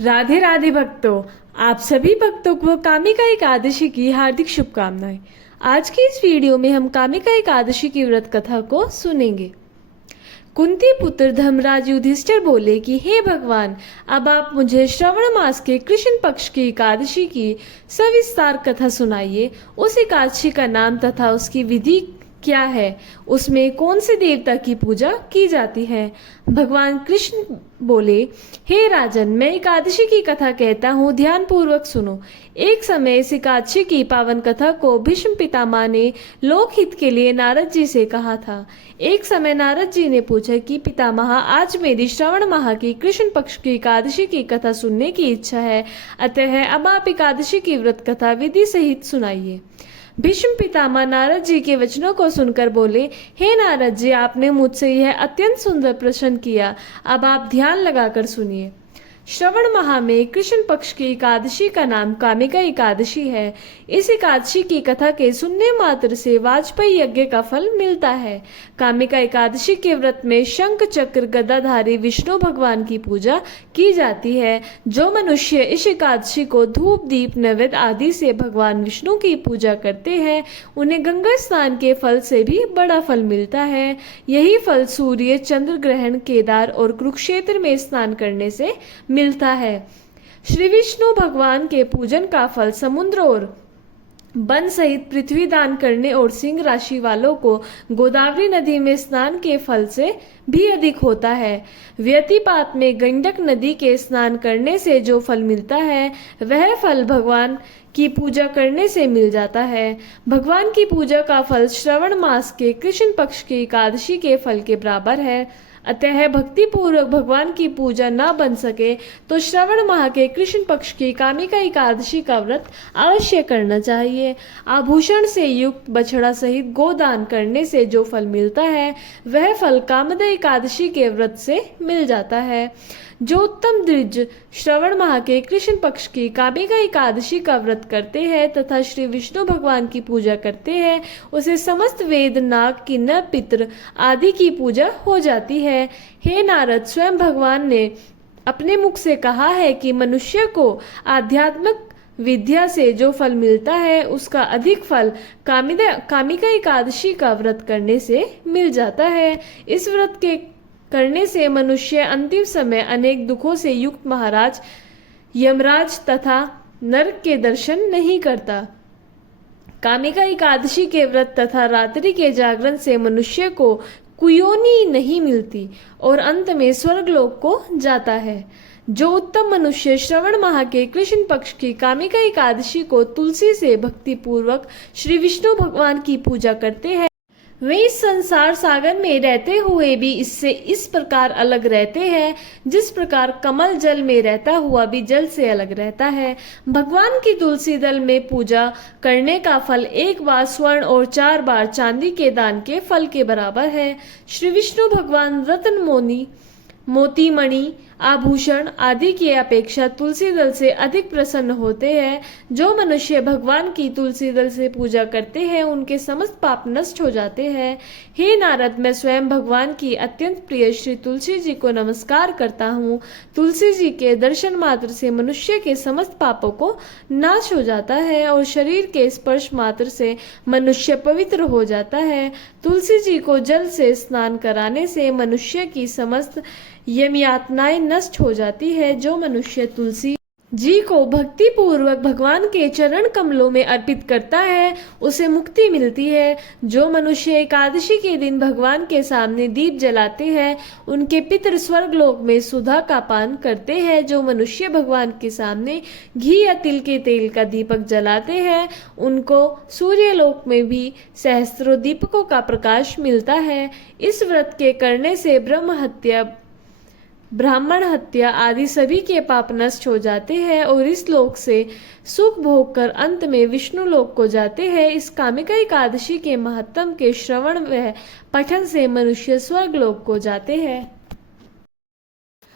राधे राधे भक्तों, आप सभी भक्तों को कामिका एकादशी की हार्दिक शुभकामनाएं। आज की इस वीडियो में हम कामिका एकादशी की व्रत कथा को सुनेंगे। कुंती पुत्र धर्मराज युधिष्ठिर बोले कि हे भगवान, अब आप मुझे श्रवण मास के कृष्ण पक्ष की एकादशी की सविस्तार कथा सुनाइए। उस एकादशी का नाम तथा उसकी विधि क्या है, उसमें कौन से देवता की पूजा की जाती है। भगवान कृष्ण बोले, हे राजन, मैं एकादशी की कथा कहता हूँ, ध्यान पूर्वक सुनो। एक समय इस एकादशी की पावन कथा को भीष्म पितामह ने लोकहित के लिए नारद जी से कहा था। एक समय नारद जी ने पूछा कि पितामह, आज मेरी श्रावण माह की कृष्ण पक्ष की एकादशी की कथा सुनने की इच्छा है, अतः अब आप एकादशी की व्रत कथा विधि सहित सुनाइए। भीष्म पितामह नारद जी के वचनों को सुनकर बोले, हे नारद जी, आपने मुझसे यह अत्यंत सुंदर प्रश्न किया। अब आप ध्यान लगाकर सुनिए। श्रवण माह में कृष्ण पक्ष की एकादशी का नाम कामिका एकादशी है। इस एकादशी की कथा के सुनने मात्र से वाजपेयी यज्ञ का फल मिलता है। कामिका एकादशी के व्रत में शंख चक्र गदाधारी विष्णु भगवान की पूजा की जाती है। जो मनुष्य इस एकादशी को धूप दीप नैवेद्य आदि से भगवान विष्णु की पूजा करते हैं, उन्हें गंगा स्नान के फल से भी बड़ा फल मिलता है। यही फल सूर्य, चंद्र ग्रहण, केदार और कुरुक्षेत्र में स्नान करने से मिलता है। श्री विष्णु भगवान के पूजन का फल समुद्र और वन सहित पृथ्वी दान करने और सिंह राशि वालों को गोदावरी नदी में स्नान के फल से भी अधिक होता है। व्यतिपात में गंडक नदी के स्नान करने से जो फल मिलता है, वह फल भगवान की पूजा करने से मिल जाता है। भगवान की पूजा का फल श्रवण मास के कृष्ण पक्ष की एकादशी के फल के बराबर है। अतः भक्ति पूर्वक भगवान की पूजा न बन सके तो श्रवण माह के कृष्ण पक्ष की कामिका एकादशी का व्रत अवश्य करना चाहिए। आभूषण से युक्त बछड़ा सहित गोदान करने से जो फल मिलता है, वह फल कामदा एकादशी के व्रत से मिल जाता है। जो उत्तम द्विज श्रवण माह के कृष्ण पक्ष की कामिका एकादशी का व्रत करते हैं तथा श्री विष्णु भगवान की पूजा करते हैं, उसे समस्त वेद, नाग, किन्नर, पितृ आदि की पूजा हो जाती है। हे नारद, स्वयं भगवान ने अपने मुख से कहा है कि मनुष्य को आध्यात्मिक विद्या से जो फल मिलता है, उसका अधिक फल कामिका एकादशी का व्रत करने से मिल जाता है। इस व्रत के करने से मनुष्य अंतिम समय अनेक दुखों से युक्त महाराज, यमराज तथा नरक के दर्शन नहीं करता। कामिका एकादशी के व्रत तथा रात्रि के जागरण से मनुष्य को कुयोनी नहीं मिलती और अंत में स्वर्गलोक को जाता है। जो उत्तम मनुष्य श्रवण माह के कृष्ण पक्ष की कामिका एकादशी को तुलसी से भक्ति पूर्वक श्री विष्णु भगवान की पूजा करते हैं, वे इस संसार सागर में रहते हुए भी इससे इस प्रकार अलग रहते हैं, जिस प्रकार कमल जल में रहता हुआ भी जल से अलग रहता है। भगवान की तुलसी दल में पूजा करने का फल एक बार स्वर्ण और 4 बार चांदी के दान के फल के बराबर है। श्री विष्णु भगवान रत्न, मोती, मणि, आभूषण आदि की अपेक्षा तुलसी दल से अधिक प्रसन्न होते हैं। जो मनुष्य भगवान की तुलसी दल से पूजा करते हैं, उनके समस्त पाप नष्ट हो जाते हैं। हे नारद, मैं स्वयं भगवान की अत्यंत प्रिय श्री तुलसी जी को नमस्कार करता हूँ। तुलसी जी के दर्शन मात्र से मनुष्य के समस्त पापों को नाश हो जाता है और शरीर के स्पर्श मात्र से मनुष्य पवित्र हो जाता है। तुलसी जी को जल से स्नान कराने से मनुष्य की समस्त यम यातनाएं नष्ट हो जाती है। जो मनुष्य तुलसी जी को भक्ति पूर्वक भगवान के चरण कमलों में अर्पित करता है, उसे मुक्ति मिलती है। जो मनुष्य एकादशी के दिन भगवान के सामने दीप जलाते हैं, उनके पितृ स्वर्गलोक में सुधा का पान करते हैं। जो मनुष्य भगवान के सामने घी या तिल के तेल का दीपक जलाते हैं, उनको सूर्यलोक में भी सहस्त्रों दीपकों का प्रकाश मिलता है। इस व्रत के करने से ब्रह्म हत्या, ब्राह्मण हत्या आदि सभी के पाप नष्ट हो जाते हैं और इस लोक से सुख भोग कर अंत में विष्णु लोक को जाते हैं। इस कामिका एकादशी के महत्तम के श्रवण व पठन से मनुष्य स्वर्ग लोक को जाते हैं।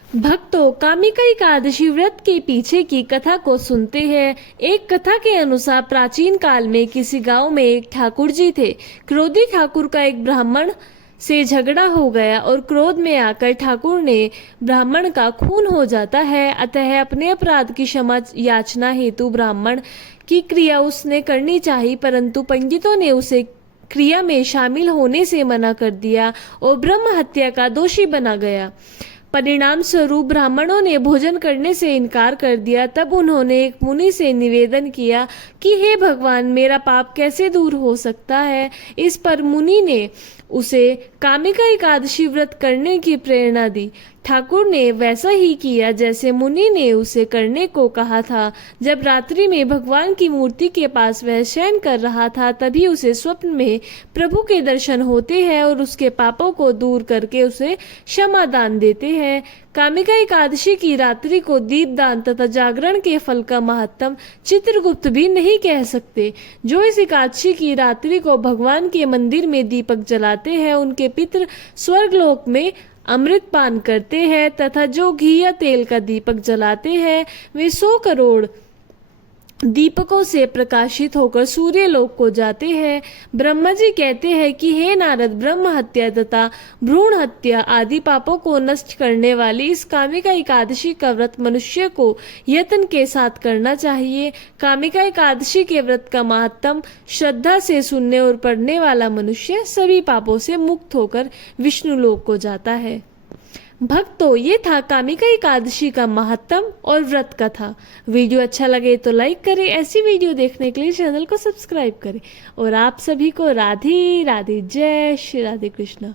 भक्तों, कामिका एकादशी व्रत के पीछे की कथा को सुनते हैं। एक कथा के अनुसार प्राचीन काल में किसी गांव में एक ठाकुर जी थे। क्रोधी ठाकुर का एक ब्राह्मण से झगड़ा हो गया और क्रोध में आकर ठाकुर ने ब्राह्मण का खून हो जाता है। अतः अपने अपराध की क्षमा याचना हेतु ब्राह्मण की क्रिया उसने करनी चाहिए, परंतु पंडितों ने उसे क्रिया में शामिल होने से मना कर दिया और ब्रह्म हत्या का दोषी बना गया। परिणाम स्वरूप ब्राह्मणों ने भोजन करने से इनकार कर दिया। तब उन्होंने एक मुनि से निवेदन किया कि हे भगवान, मेरा पाप कैसे दूर हो सकता है। इस पर मुनि ने उसे कामिका एकादशी व्रत करने की प्रेरणा दी। ठाकुर ने वैसा ही किया जैसे मुनि ने उसे करने को कहा था। जब रात्रि में भगवान की मूर्ति के पास वह शयन कर रहा था, तभी उसे स्वप्न में प्रभु के दर्शन होते हैं और उसके पापों को दूर करके उसे क्षमा दान देते हैं। कामिका एकादशी की रात्रि को दीपदान तथा जागरण के फल का महत्तम चित्रगुप्त भी नहीं कह सकते। जो इस एकादशी की रात्रि को भगवान के मंदिर में दीपक जलाते हैं, उनके पितृ स्वर्गलोक में अमृत पान करते हैं, तथा जो घी या तेल का दीपक जलाते हैं वे 100 करोड़ दीपकों से प्रकाशित होकर सूर्य लोक को जाते हैं। ब्रह्मा जी कहते हैं कि हे नारद, ब्रह्म हत्या तथा भ्रूण हत्या आदि पापों को नष्ट करने वाली इस कामिका एकादशी का व्रत मनुष्य को यत्न के साथ करना चाहिए। कामिका एकादशी के व्रत का महात्म श्रद्धा से सुनने और पढ़ने वाला मनुष्य सभी पापों से मुक्त होकर विष्णु लोक को जाता है। भक्तों, ये था कामिका एकादशी का महत्तम और व्रत कथा। वीडियो अच्छा लगे तो लाइक करें, ऐसी वीडियो देखने के लिए चैनल को सब्सक्राइब करें और आप सभी को राधे राधे, जय श्री राधे कृष्ण।